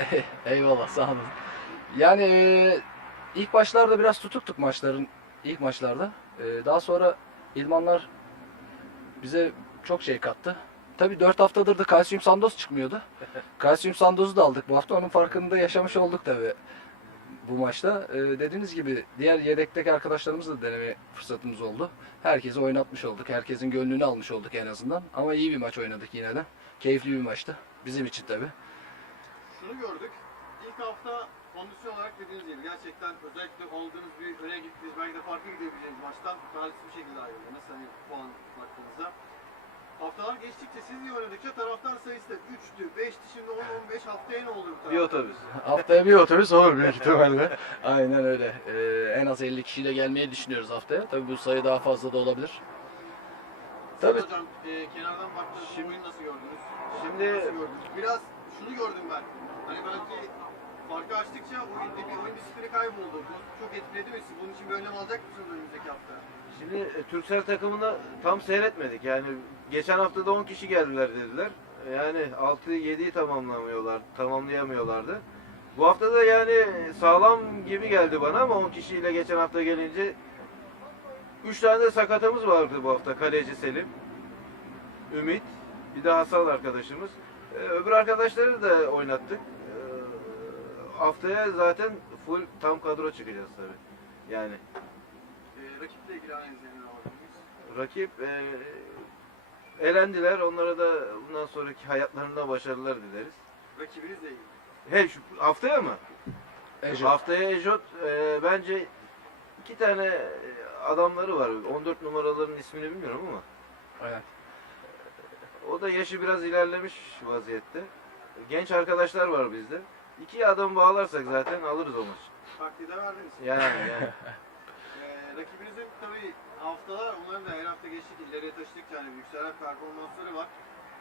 Eyvallah sağ olun. Yani e, ilk başlarda biraz tutuktuk maçların ilk maçlarda. E, daha sonra İlmanlar bize çok şey kattı. Tabii 4 haftadır da kalsiyum sandoz çıkmıyordu. kalsiyum sandozu da aldık bu hafta. Onun farkında yaşamış olduk tabii bu maçta. E, dediğiniz gibi diğer yedekteki arkadaşlarımızla da deneme fırsatımız oldu. Herkesi oynatmış olduk. Herkesin gönlünü almış olduk en azından. Ama iyi bir maç oynadık yine de. Keyifli bir maçtı. Bizim için tabii. Şunu gördük. İlk hafta kondisyon olarak dediğiniz gibi gerçekten özellikle olduğunuz bir öne gittiniz. Belki de farklı gidebileceğiniz maçtan talihsiz bir şekilde ayrıldınız. Hani puan baktığınızda. Haftalar geçtikçe siz iyi oynadıkça taraftar sayısı da 3'tü, 5'ti, şimdi 10-15 haftaya ne oluyor bu Bir taraftar? otobüs. Haftaya bir otobüs olur büyük ihtimalle. Aynen öyle. Ee, en az 50 kişiyle gelmeyi düşünüyoruz haftaya. Tabii bu sayı daha fazla da olabilir. Tabii. Hocam e, kenardan baktığınız Şimdi- nasıl gördünüz? Şimdi- Nasıl gördünüz? Biraz şunu gördüm ben. Hani belki farkı açtıkça oyun, bir oyun disiplini kayboldu. Bu çok etkiledi mi sizi? Bunun için bir önlem alacak mısınız önümüzdeki hafta? Şimdi e, Türksel takımını tam seyretmedik. Yani geçen hafta da 10 kişi geldiler dediler. Yani 6-7'yi tamamlamıyorlar, tamamlayamıyorlardı. Bu hafta da yani sağlam gibi geldi bana ama 10 kişiyle geçen hafta gelince 3 tane de sakatımız vardı bu hafta. Kaleci Selim, Ümit, bir de Hasan arkadaşımız. Ee, öbür arkadaşları da oynattık. Ee, haftaya zaten full tam kadro çıkacağız tabii. Yani E, rakiple ilgili miyiz? rakip e, elendiler. Onlara da bundan sonraki hayatlarında başarılar dileriz. Rakibinizle ilgili. He şu haftaya mı? Ejot. Haftaya Ejot e, bence iki tane e, adamları var. 14 numaraların ismini bilmiyorum ama Aynen. O da yaşı biraz ilerlemiş vaziyette. Genç arkadaşlar var bizde. İki adam bağlarsak zaten alırız o maçı. Taktiği de verdiniz. Yani, yani. Ee, rakibinizin tabii haftalar, onların da her hafta geçtik, ileriye taşıdıkça hani yükselen performansları var.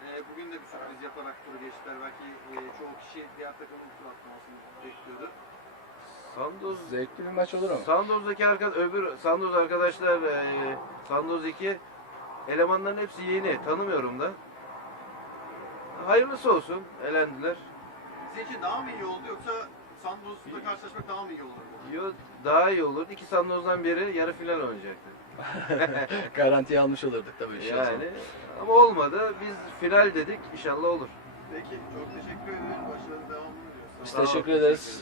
Ee, bugün de bir sürpriz yaparak turu geçtiler. Belki e, çoğu kişi diğer takımın tur atlamasını bekliyordu. Sandoz Zevkli bir maç olur ama. Sandoz'daki arka, öbür Sandoz arkadaşlar e, Sandoz 2 elemanların hepsi yeni. Tanımıyorum da. Hayırlısı olsun. Elendiler. Sizin için daha mı iyi oldu yoksa Sandoz'la karşılaşmak daha mı iyi olurdu? Yo, daha iyi olur. İki Sandoz'dan biri yarı final oynayacaktı. Garantiye almış olurduk tabii. işin Yani ama olmadı. Biz final dedik. İnşallah olur. Peki çok teşekkür ederim. Başarılı devamını diliyoruz. Biz teşekkür ederiz.